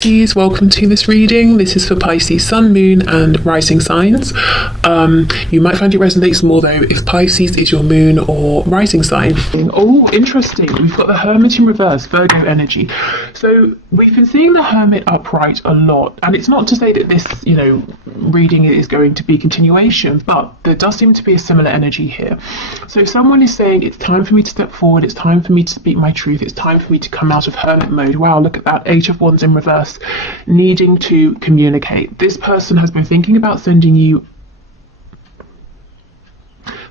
Pisces, welcome to this reading. This is for Pisces Sun, Moon and Rising signs. You might find it resonates more though if Pisces is your moon or rising sign. Oh, interesting. We've got the Hermit in reverse, Virgo energy. So we've been seeing the Hermit upright a lot, and it's not to say that this, reading is going to be continuation, but there does seem to be a similar energy here. So someone is saying it's time for me to step forward, it's time for me to speak my truth, it's time for me to come out of Hermit mode. Wow, look at that, Eight of Wands in reverse. Needing to communicate. This person has been thinking about sending you.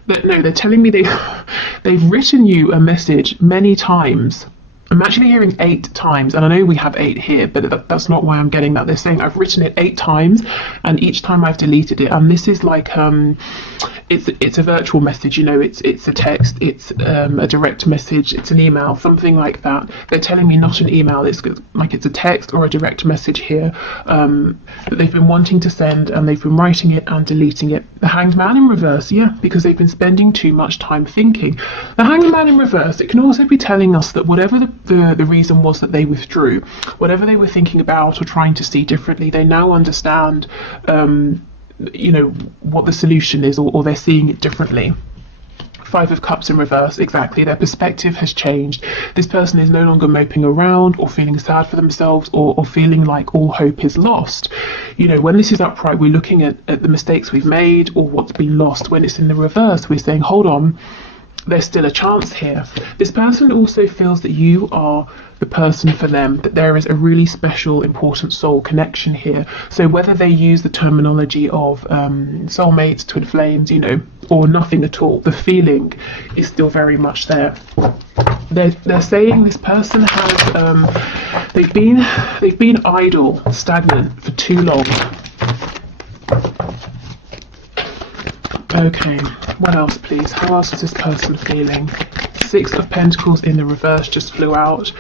They're telling me they've written you a message many times. I'm actually hearing 8 times, and I know we have 8 here, but that's not why I'm getting that. They're saying I've written it 8 times, and each time I've deleted it. And this is like it's a virtual message, it's a text, it's a direct message, it's an email, something like that. They're telling me not an email, it's like it's a text or a direct message here that they've been wanting to send, and they've been writing it and deleting it. The Hanged Man in reverse, yeah, because they've been spending too much time thinking. The Hanged Man in reverse, it can also be telling us that whatever the reason was that they withdrew, whatever they were thinking about or trying to see differently, they now understand what the solution is, or they're seeing it differently. 5 of Cups in reverse, exactly. Their perspective has changed. This person is no longer moping around or feeling sad for themselves or feeling like all hope is lost. When this is upright, we're looking at the mistakes we've made or what's been lost. When it's in the reverse, we're saying, hold on, there's still a chance here. This person also feels that you are the person for them, that there is a really special, important soul connection here. So whether they use the terminology of soulmates, twin flames, or nothing at all, the feeling is still very much there. They're saying this person has they've been idle, stagnant for too long. Okay, what else please? How else is this person feeling? 6 of Pentacles in the reverse just flew out.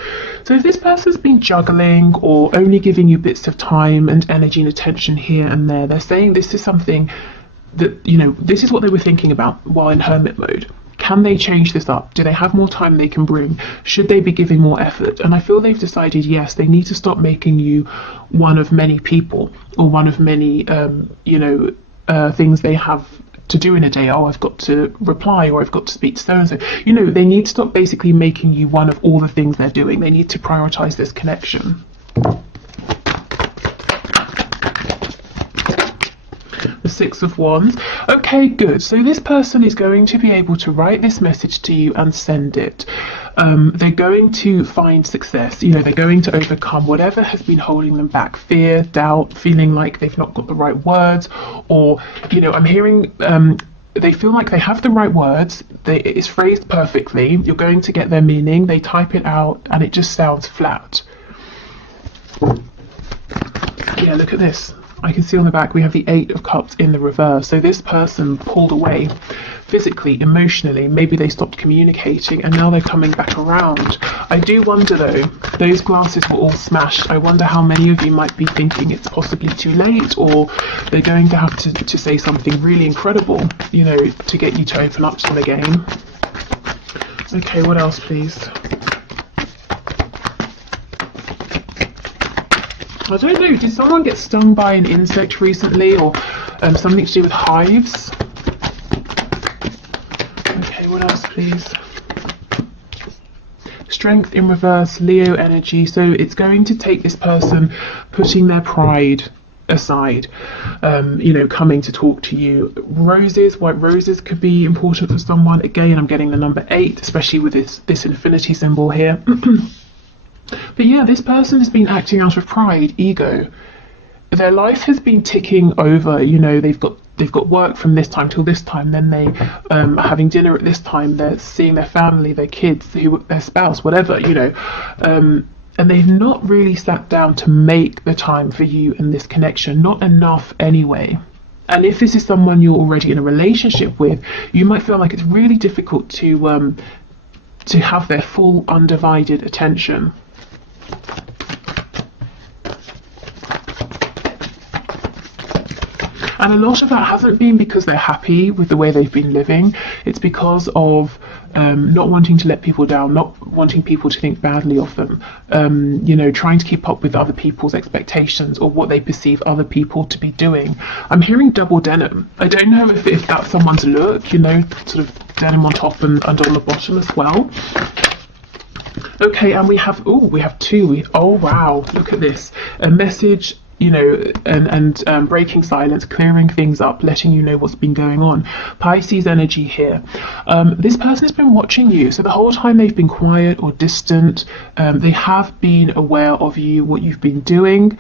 So if this person's been juggling or only giving you bits of time and energy and attention here and there, they're saying this is something that, this is what they were thinking about while in Hermit mode. Can they change this up? Do they have more time they can bring? Should they be giving more effort? And I feel they've decided, yes, they need to stop making you one of many people or one of many, things they have to do in a day. Oh, I've got to reply, or I've got to speak to so and so. They need to stop basically making you one of all the things they're doing. They need to prioritize this connection. The 6 of Wands. Okay, good. So this person is going to be able to write this message to you and send it. They're going to find success. They're going to overcome whatever has been holding them back. Fear, doubt, feeling like they've not got the right words, or, I'm hearing they feel like they have the right words. It's phrased perfectly. You're going to get their meaning. They type it out and it just sounds flat. Yeah, look at this. I can see on the back we have the 8 of Cups in the reverse. So this person pulled away physically, emotionally. Maybe they stopped communicating and now they're coming back around. I do wonder though, those glasses were all smashed. I wonder how many of you might be thinking it's possibly too late, or they're going to have to say something really incredible, to get you to open up to them again. Okay, what else please? I don't know, did someone get stung by an insect recently, or something to do with hives? Okay, what else please? Strength in reverse, Leo energy. So it's going to take this person putting their pride aside, coming to talk to you. Roses, white roses could be important for someone. Again, I'm getting the number 8, especially with this infinity symbol here. But yeah, this person has been acting out of pride, ego. Their life has been ticking over. They've got work from this time till this time. Then they are having dinner at this time. They're seeing their family, their kids, their spouse, whatever. And they've not really sat down to make the time for you and this connection. Not enough anyway. And if this is someone you're already in a relationship with, you might feel like it's really difficult to have their full undivided attention. And a lot of that hasn't been because they're happy with the way they've been living. It's because of not wanting to let people down, not wanting people to think badly of them, you know, trying to keep up with other people's expectations or what they perceive other people to be doing. I'm hearing double denim. I don't know if that's someone's look, you know, sort of denim on top and on the bottom as well. Okay, and we have two. Oh wow, look at this. A message, you know, and breaking silence, clearing things up, letting you know what's been going on. Pisces energy here. This person has been watching you, so the whole time they've been quiet or distant. They have been aware of you, what you've been doing.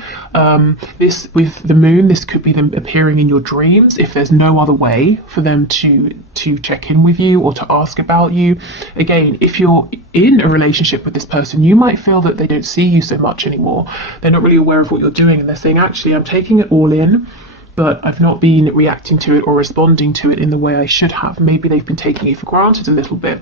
This with the moon, this could be them appearing in your dreams if there's no other way for them to check in with you or to ask about you. Again, if you're in a relationship with this person, you might feel that they don't see you so much anymore. They're not really aware of what you're doing, and they're saying, actually, I'm taking it all in, but I've not been reacting to it or responding to it in the way I should have. Maybe they've been taking it for granted a little bit.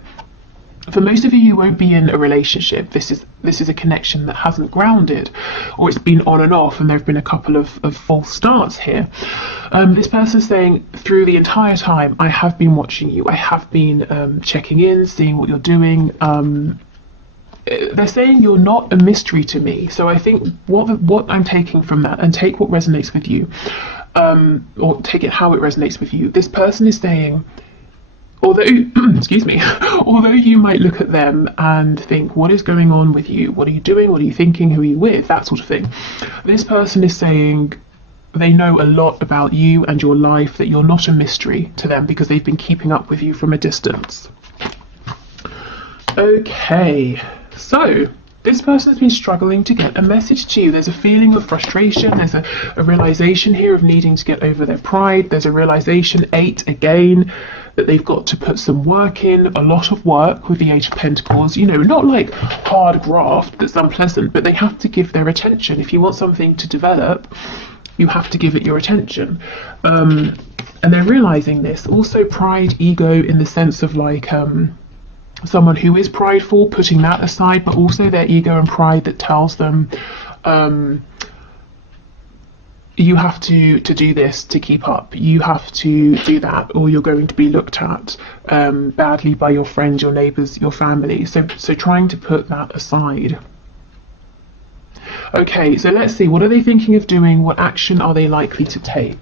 For most of you, you won't be in a relationship. This is a connection that hasn't grounded, or it's been on and off, and there have been a couple of false starts here. This person's saying, through the entire time, I have been watching you. I have been checking in, seeing what you're doing. They're saying you're not a mystery to me. So I think what I'm taking from that, and take what resonates with you, or take it how it resonates with you. This person is saying, although excuse me, although you might look at them and think, what is going on with you? What are you doing? What are you thinking? Who are you with? That sort of thing. This person is saying they know a lot about you and your life, that you're not a mystery to them because they've been keeping up with you from a distance. Okay, so this person has been struggling to get a message to you. There's a feeling of frustration. There's a realization here of needing to get over their pride. There's a realization, 8 again, that they've got to put some work in, a lot of work with the 8 of Pentacles. You know, not like hard graft that's unpleasant, but they have to give their attention. If you want something to develop, you have to give it your attention. And they're realizing this. Also pride, ego, in the sense of like, someone who is prideful, putting that aside, but also their ego and pride that tells them you have to do this to keep up, you have to do that, or you're going to be looked at badly by your friends, your neighbours, your family. So trying to put that aside. Okay, so let's see, what are they thinking of doing? What action are they likely to take?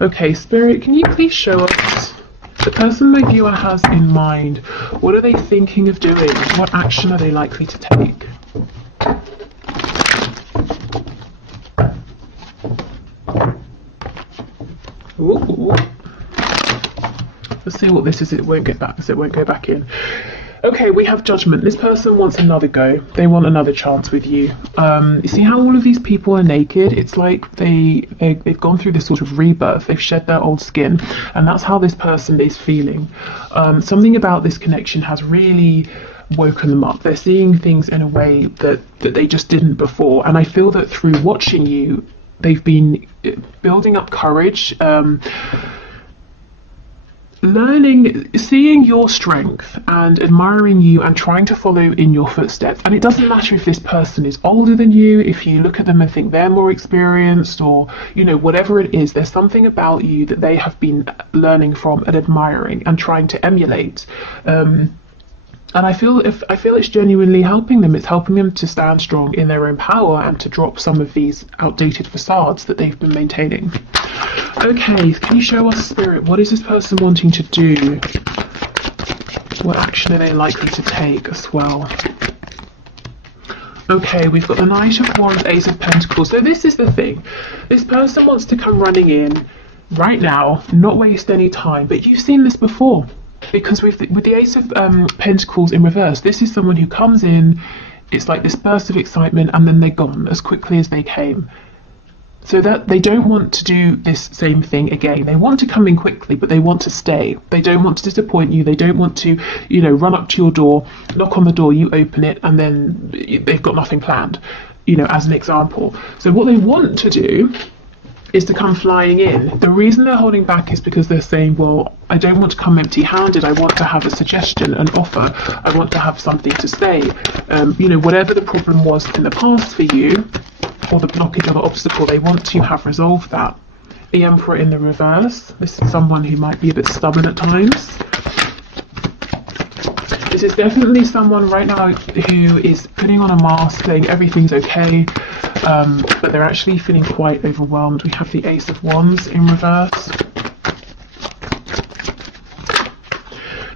Okay, Spirit, can you please show us the person my viewer has in mind? What are they thinking of doing? What action are they likely to take? Ooh. Let's see what this is. It won't get back, so it won't go back in. Okay, we have Judgment. This person wants another go. They want another chance with you. You see how all of these people are naked? It's like they've gone through this sort of rebirth. They've shed their old skin, and that's how this person is feeling. Something about this connection has really woken them up. They're seeing things in a way that they just didn't before, and I feel that through watching you, they've been building up courage, learning, seeing your strength and admiring you and trying to follow in your footsteps. And it doesn't matter if this person is older than you, if you look at them and think they're more experienced, or, you know, whatever it is, there's something about you that they have been learning from and admiring and trying to emulate. And I feel it's genuinely helping them. It's helping them to stand strong in their own power and to drop some of these outdated facades that they've been maintaining. Okay, can you show us, Spirit, what is this person wanting to do? What action are they likely to take as well? Okay, we've got the Knight of Wands, Ace of Pentacles. So this is the thing. This person wants to come running in right now, not waste any time. But you've seen this before. Because with the Ace of Pentacles in reverse, this is someone who comes in, it's like this burst of excitement, and then they're gone as quickly as they came. So that they don't want to do this same thing again. They want to come in quickly, but they want to stay. They don't want to disappoint you. They don't want to, you know, run up to your door, knock on the door, you open it, and then they've got nothing planned, you know, as an example. So what they want to do is to come flying in. The reason they're holding back is because they're saying, well, I don't want to come empty-handed. I want to have a suggestion, an offer. I want to have something to say. You know, whatever the problem was in the past for you, or the blockage or the obstacle, they want to have resolved that. The Emperor in the reverse. This is someone who might be a bit stubborn at times. This is definitely someone right now who is putting on a mask, saying everything's okay, but they're actually feeling quite overwhelmed. We have the Ace of Wands in reverse.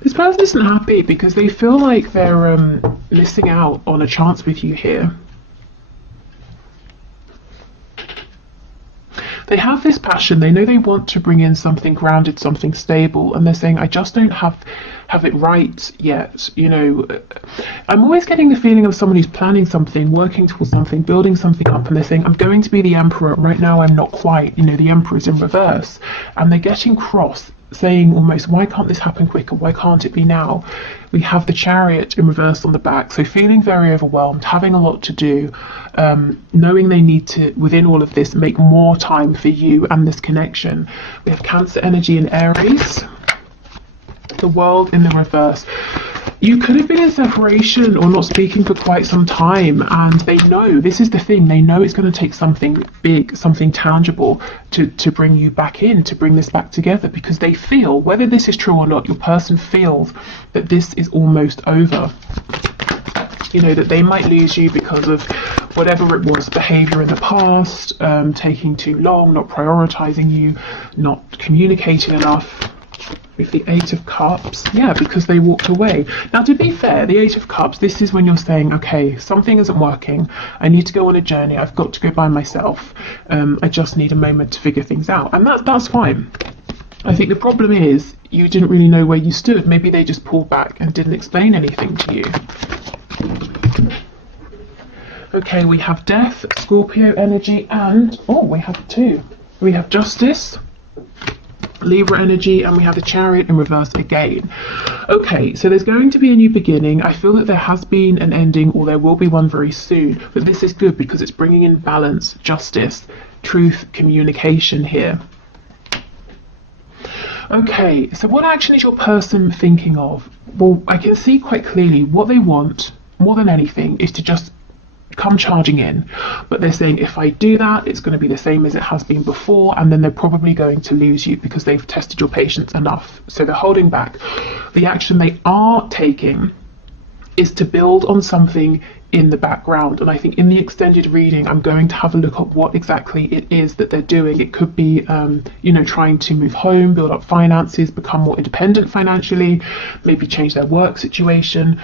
This person isn't happy because they feel like they're missing out on a chance with you here. They have this passion, they know they want to bring in something grounded, something stable, and they're saying, I just don't have it right yet. You know, I'm always getting the feeling of someone who's planning something, working towards something, building something up, and they're saying, I'm going to be the Emperor. Right now I'm not quite. You know, the Emperor's in reverse. And they're getting cross, saying almost, why can't this happen quicker? Why can't it be now? We have the Chariot in reverse on the back, so feeling very overwhelmed, having a lot to do, knowing they need to, within all of this, make more time for you and this connection. We have Cancer energy in Aries, the World in the reverse. You could have been in separation or not speaking for quite some time, and they know, this is the thing, they know it's going to take something big, something tangible to bring you back in, to bring this back together, because they feel, whether this is true or not, your person feels that this is almost over. You know, that they might lose you because of whatever it was, behaviour in the past, taking too long, not prioritising you, not communicating enough. With the Eight of Cups, yeah, because they walked away. Now, to be fair, the Eight of Cups, this is when you're saying, okay, something isn't working, I need to go on a journey, I've got to go by myself, I just need a moment to figure things out, and that's fine. I think the problem is you didn't really know where you stood. Maybe they just pulled back and didn't explain anything to you. Okay, we have Death, Scorpio energy, and we have two. We have Justice, Libra energy, and we have the Chariot in reverse again. Okay, so there's going to be a new beginning. I feel that there has been an ending, or there will be one very soon, but this is good because it's bringing in balance, justice, truth, communication here. Okay, so what action is your person thinking of? Well, I can see quite clearly what they want more than anything is to just come charging in, but they're saying, if I do that, it's going to be the same as it has been before, and then they're probably going to lose you because they've tested your patience enough, so they're holding back. The action they are taking is to build on something in the background, and I think in the extended reading I'm going to have a look at what exactly it is that they're doing. It could be you know, trying to move home, build up finances, become more independent financially, maybe change their work situation.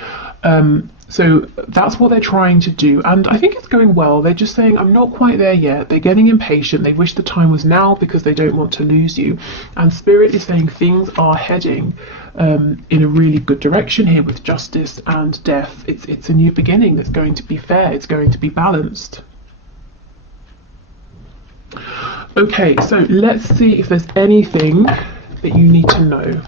So that's what they're trying to do, and I think it's going well. They're just saying, I'm not quite there yet. They're getting impatient. They wish the time was now because they don't want to lose you. And Spirit is saying things are heading in a really good direction here with Justice and Death. It's a new beginning that's going to be fair. It's going to be balanced. Okay, so let's see if there's anything that you need to know.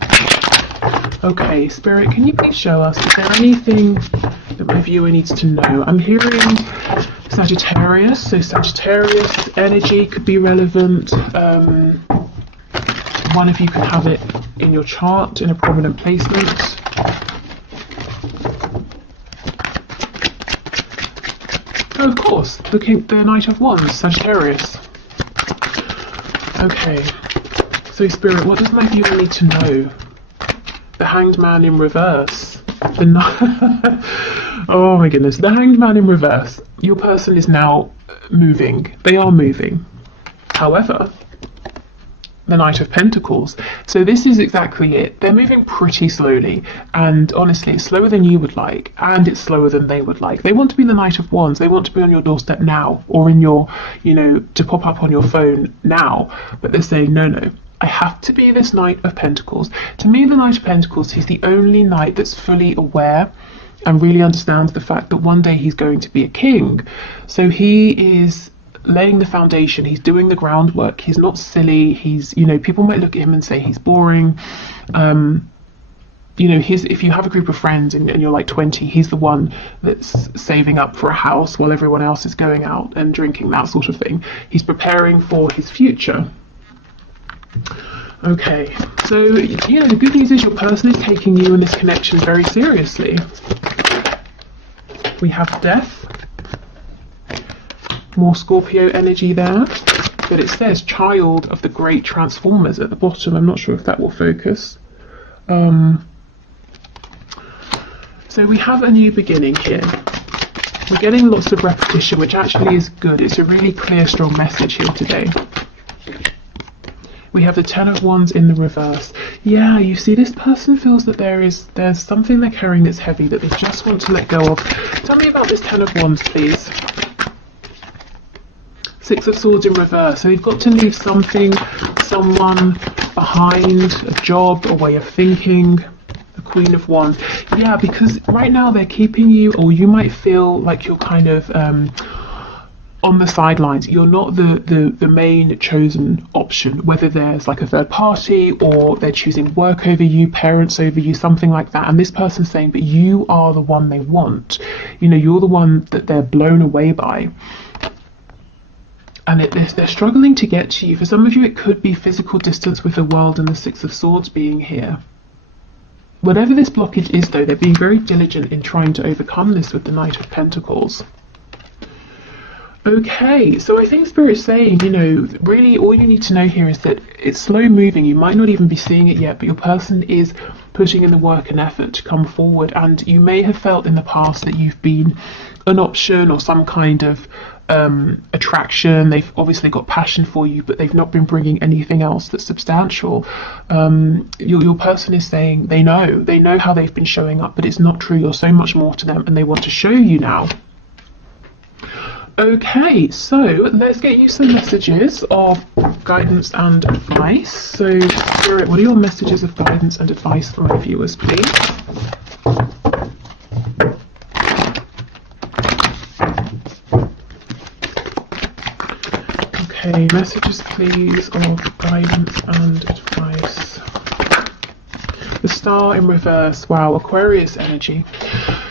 Okay, Spirit, can you please show us, is there anything that my viewer needs to know? I'm hearing Sagittarius, so Sagittarius energy could be relevant. One of you can have it in your chart in a prominent placement. Oh, of course, the Knight of Wands, Sagittarius. Okay, so Spirit, what does my viewer need to know? The Hanged Man in reverse. Oh my goodness, the Hanged Man in reverse. Your person is now moving. They are moving. However, the Knight of Pentacles. So this is exactly it. They're moving pretty slowly, and honestly, it's slower than you would like, and it's slower than they would like. They want to be the Knight of Wands. They want to be on your doorstep now, or in your, you know, to pop up on your phone now. But they're saying, no. I have to be this Knight of Pentacles. To me, the Knight of Pentacles, he's the only knight that's fully aware and really understands the fact that one day he's going to be a king. So he is laying the foundation, he's doing the groundwork, he's not silly, he's, you know, people might look at him and say he's boring. You know, if you have a group of friends and you're like 20, he's the one that's saving up for a house while everyone else is going out and drinking, that sort of thing. He's preparing for his future. Okay, so, you know, the good news is your person is taking you and this connection very seriously. We have Death, More Scorpio energy there. But it says child of the great transformers at the bottom. I'm not sure if that will focus. So we have a new beginning here. We're getting lots of repetition, which actually is good. It's a really clear, strong message here today. We have the Ten of Wands in the reverse. Yeah, you see, this person feels that there's something they're carrying that's heavy that they just want to let go of. Tell me about this Ten of Wands, please. Six of Swords in reverse. So you've got to leave something, someone behind, a job, a way of thinking. The Queen of Wands. Yeah, because right now they're keeping you, or you might feel like you're kind of on the sidelines. You're not the main chosen option, whether there's like a third party or they're choosing work over you, parents over you, something like that. And this person's saying, but you are the one they want. You know, you're the one that they're blown away by. And they're struggling to get to you. For some of you, it could be physical distance with the world and the Six of Swords being here. Whatever this blockage is, though, they're being very diligent in trying to overcome this with the Knight of Pentacles. Okay, so I think Spirit's saying, you know, really all you need to know here is that it's slow moving. You might not even be seeing it yet, but your person is putting in the work and effort to come forward. And you may have felt in the past that you've been an option or some kind of attraction. They've obviously got passion for you, but they've not been bringing anything else that's substantial. Your person is saying they know how they've been showing up, but it's not true. You're so much more to them, and they want to show you now. Okay, so let's get you some messages of guidance and advice. So, Spirit, what are your messages of guidance and advice for my viewers, please? Okay, messages please of guidance and advice. The Star in reverse. Wow, Aquarius energy.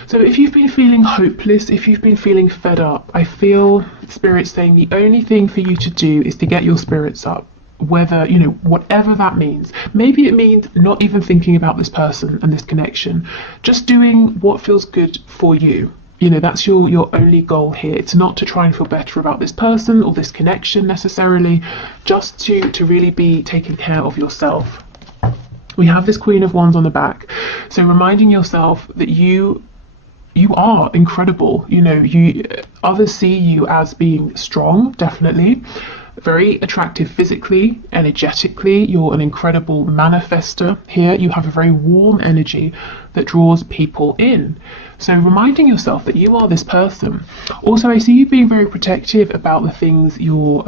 So if you've been feeling hopeless, if you've been feeling fed up, I feel Spirit saying the only thing for you to do is to get your spirits up. Whether, you know, whatever that means. Maybe it means not even thinking about this person and this connection. Just doing what feels good for you. You know, that's your only goal here. It's not to try and feel better about this person or this connection necessarily, just to really be taking care of yourself. We have this Queen of Wands on the back. So reminding yourself that you are incredible. You know, others see you as being strong, definitely. Very attractive physically, energetically. You're an incredible manifester here. You have a very warm energy that draws people in. So reminding yourself that you are this person. Also, I see you being very protective about the things you're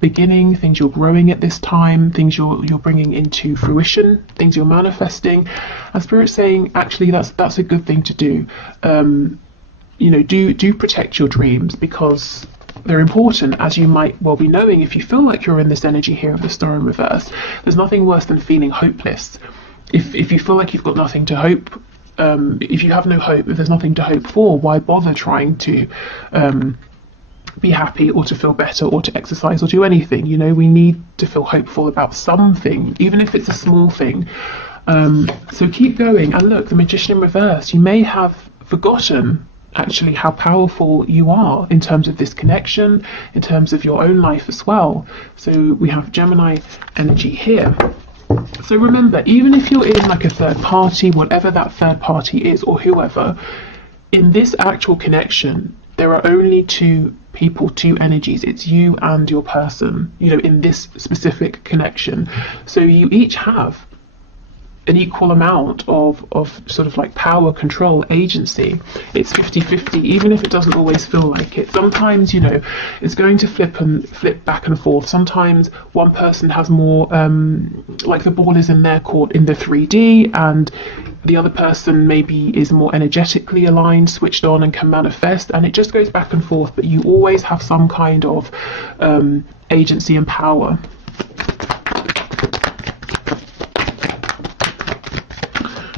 beginning, things you're growing at this time, things you're bringing into fruition, things you're manifesting. And Spirit's saying, actually, that's a good thing to do. You know, do protect your dreams, because they're important, as you might well be knowing if you feel like you're in this energy here of the Star in reverse. There's nothing worse than feeling hopeless. If you feel like you've got nothing to hope, if you have no hope, if there's nothing to hope for, why bother trying to be happy or to feel better or to exercise or do anything? You know, we need to feel hopeful about something, even if it's a small thing. So keep going. And look, the Magician in reverse. You may have forgotten actually how powerful you are in terms of this connection, in terms of your own life as well. So we have Gemini energy here. So remember, even if you're in like a third party, whatever that third party is or whoever, in this actual connection, there are only two people, two energies. It's you and your person, you know, in this specific connection. So you each have an equal amount of sort of like power, control, agency. It's 50-50, even if it doesn't always feel like it. Sometimes, you know, it's going to flip back and forth. Sometimes one person has more, like the ball is in their court in the 3D, and the other person maybe is more energetically aligned, switched on, and can manifest, and it just goes back and forth, but you always have some kind of agency and power.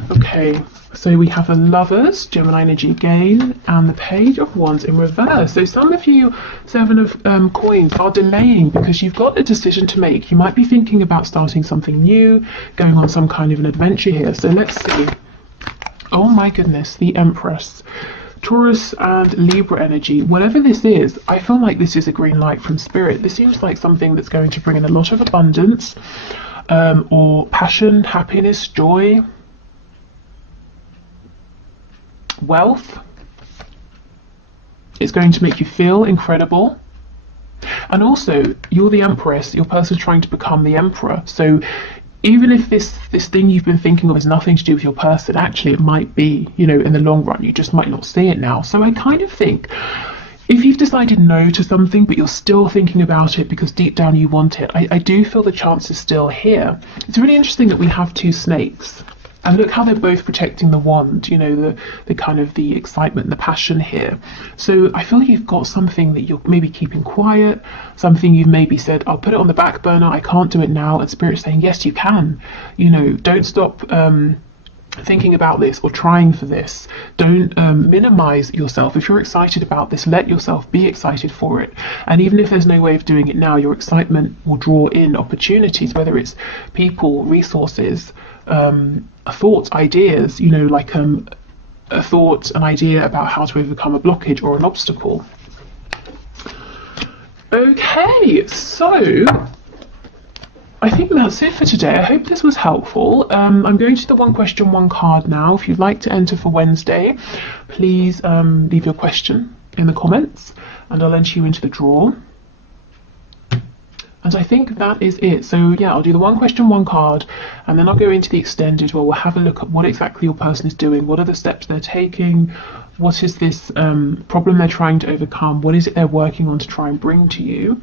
Okay, so we have the Lovers, Gemini energy again, and the Page of Wands in reverse. So some of you, Seven of Coins, are delaying because you've got a decision to make. You might be thinking about starting something new, going on some kind of an adventure here. So let's see. Oh my goodness, the Empress. Taurus and Libra energy, whatever this is, I feel like this is a green light from spirit. This seems like something that's going to bring in a lot of abundance, or passion, happiness, joy, wealth. It's going to make you feel incredible. And also, you're the Empress, your person's trying to become the Emperor. So even if this thing you've been thinking of has nothing to do with your person, actually it might be, you know, in the long run. You just might not see it now. So I kind of think if you've decided no to something, but you're still thinking about it because deep down you want it, I do feel the chance is still here. It's really interesting that we have two snakes. And look how they're both protecting the wand, you know, the kind of the excitement, the passion here. So I feel you've got something that you're maybe keeping quiet, something you've maybe said, I'll put it on the back burner, I can't do it now. And Spirit's saying, yes, you can. You know, don't stop thinking about this or trying for this. Don't minimize yourself. If you're excited about this, let yourself be excited for it. And even if there's no way of doing it now, your excitement will draw in opportunities, whether it's people, resources, thoughts, ideas, you know, like a thought, an idea about how to overcome a blockage or an obstacle. Okay, so I think that's it for today. I hope this was helpful. I'm going to the one question, one card now. If you'd like to enter for Wednesday, please leave your question in the comments and I'll enter you into the draw. And I think that is it. So yeah, I'll do the one question, one card, and then I'll go into the extended where we'll have a look at what exactly your person is doing, what are the steps they're taking, what is this problem they're trying to overcome, what is it they're working on to try and bring to you.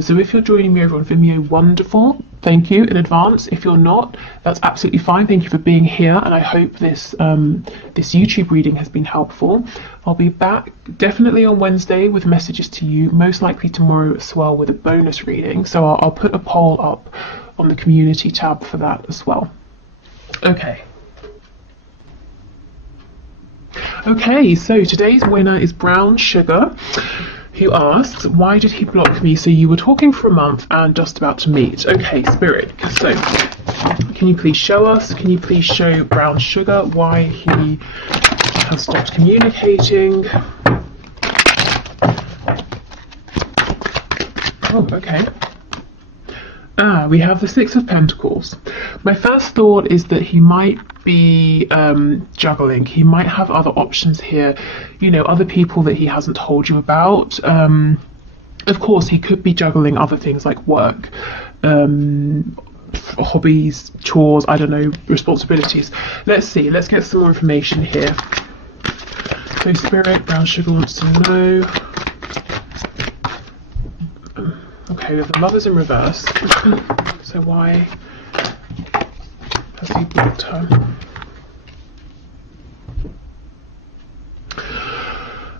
So if you're joining me over on Vimeo, wonderful, thank you in advance. If you're not, that's absolutely fine. Thank you for being here, and I hope this this YouTube reading has been helpful. I'll be back definitely on Wednesday with messages to you, most likely tomorrow as well with a bonus reading. So I'll put a poll up on the community tab for that as well. Okay. Okay, so today's winner is Brown Sugar, who asks, why did he block me? So you were talking for a month and just about to meet. Okay, Spirit, so can you please show us, can you please show Brown Sugar why he has stopped communicating? Oh, okay. We have the Six of Pentacles. My first thought is that he might be juggling. He might have other options here, you know, other people that he hasn't told you about. Of course, he could be juggling other things like work, hobbies, chores, I don't know, responsibilities. Let's see, let's get some more information here. So Spirit, Brown Sugar wants to know. Okay, we have the Lovers in reverse. So why has he blocked her?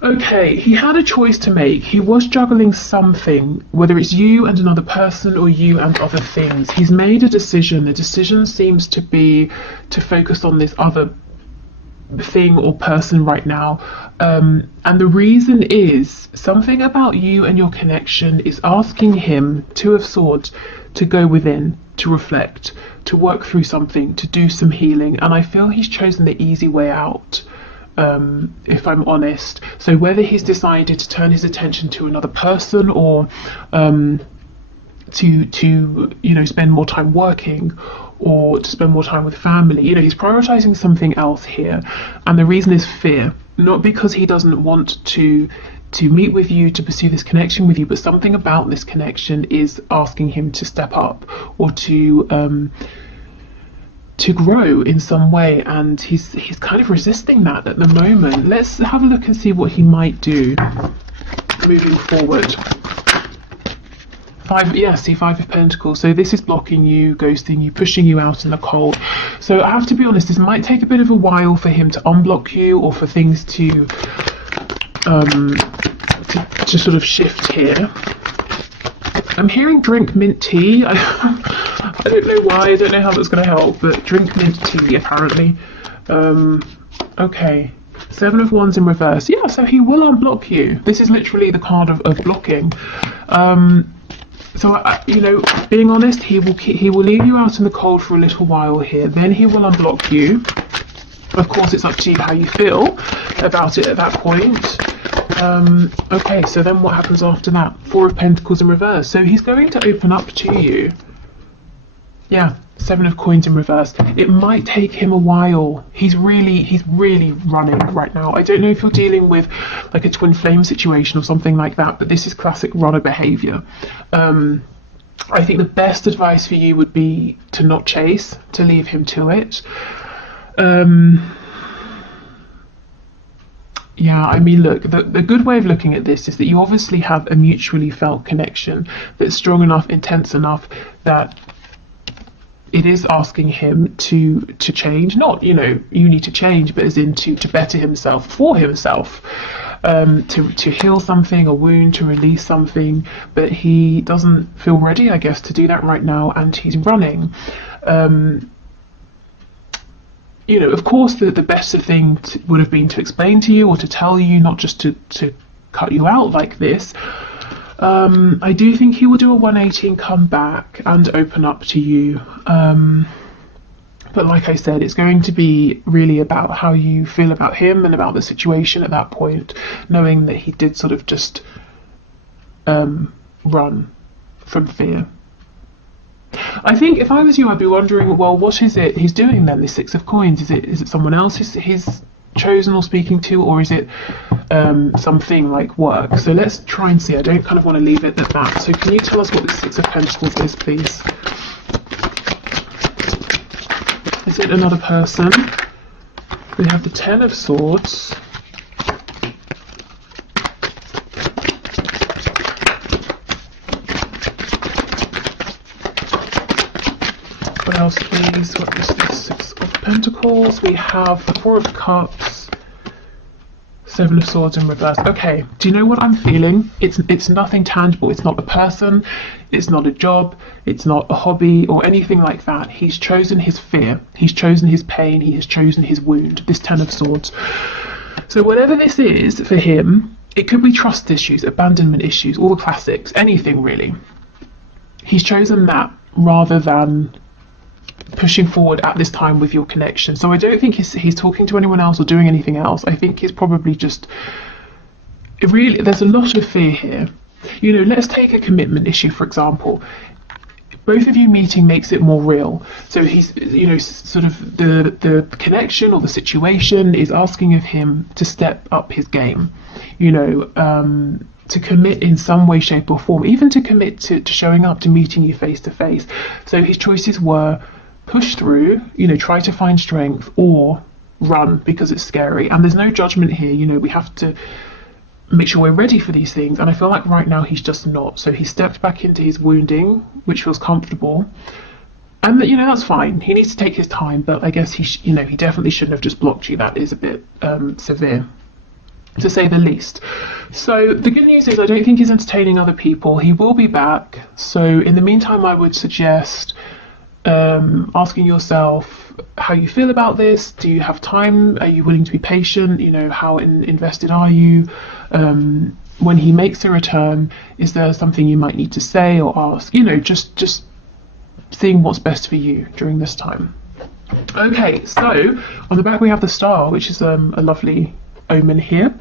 Okay, he had a choice to make. He was juggling something, whether it's you and another person or you and other things. He's made a decision. The decision seems to be to focus on this other thing or person right now, and the reason is something about you and your connection is asking him, Two of Swords, to go within, to reflect, to work through something, to do some healing. And I feel he's chosen the easy way out, if I'm honest. So whether he's decided to turn his attention to another person or to you know, spend more time working or to spend more time with family, you know, he's prioritizing something else here. And the reason is fear, not because he doesn't want to meet with you, to pursue this connection with you, but something about this connection is asking him to step up or to grow in some way, and he's kind of resisting that at the moment. Let's have a look and see what he might do moving forward. Five of Pentacles. So this is blocking you, ghosting you, pushing you out in the cold. So I have to be honest, this might take a bit of a while for him to unblock you, or for things to sort of shift here. I'm hearing drink mint tea. I don't know why, I don't know how that's going to help, but drink mint tea apparently. Okay, Seven of Wands in reverse. Yeah, so he will unblock you. This is literally the card of blocking. So you know, being honest, he will leave you out in the cold for a little while here. Then he will unblock you. Of course, it's up to you how you feel about it at that point. Okay, so then what happens after that? Four of Pentacles in reverse. So he's going to open up to you. Yeah, Seven of Coins in reverse. It might take him a while. He's really running right now. I don't know if you're dealing with like a twin flame situation or something like that, but this is classic runner behavior. I think the best advice for you would be to not chase, to leave him to it. Yeah, I mean, look, the good way of looking at this is that you obviously have a mutually felt connection that's strong enough, intense enough, that it is asking him to change. Not, you know, you need to change, but as in to better himself, for himself, to heal something, a wound, to release something, but he doesn't feel ready, I guess, to do that right now, and he's running. You know, of course, the better thing would have been to explain to you or to tell you, not just to cut you out like this. I do think he will do a 180 and come back and open up to you. But like I said, it's going to be really about how you feel about him and about the situation at that point, knowing that he did sort of just run from fear. I think if I was you, I'd be wondering, well, what is it he's doing then, this Six of Coins? Is it someone else he's chosen or speaking to, or is it something like work? So let's try and see. I don't kind of want to leave it at that. So can you tell us what the Six of Pentacles is, please? Is it another person? We have the Ten of Swords. What else, please? What is this Six of Pentacles? We have the Four of Cups, Seven of Swords in reverse. Okay, do you know what I'm feeling? It's nothing tangible. It's not a person, it's not a job, it's not a hobby or anything like that. He's chosen his fear, he's chosen his pain, he has chosen his wound, this Ten of Swords. So whatever this is for him, it could be trust issues, abandonment issues, all the classics, anything really. He's chosen that rather than pushing forward at this time with your connection. So I don't think he's talking to anyone else or doing anything else. I think he's probably just really, there's a lot of fear here. You know, let's take a commitment issue, for example. Both of you meeting makes it more real. So he's, you know, sort of the connection or the situation is asking of him to step up his game, you know, to commit in some way, shape or form, even to commit to showing up, to meeting you face to face. So his choices were push through, you know, try to find strength, or run because it's scary. And there's no judgment here. You know, we have to make sure we're ready for these things, and I feel like right now he's just not. So he stepped back into his wounding, which feels comfortable, and you know, that's fine. He needs to take his time, but I guess he you know, he definitely shouldn't have just blocked you. That is a bit severe, to say the least. So the good news is I don't think he's entertaining other people. He will be back. So in the meantime, I would suggest asking yourself how you feel about this. Do you have time? Are you willing to be patient? You know, how invested are you? When he makes a return, is there something you might need to say or ask? You know, just seeing what's best for you during this time. Okay, so on the back we have the Star, which is a lovely omen here.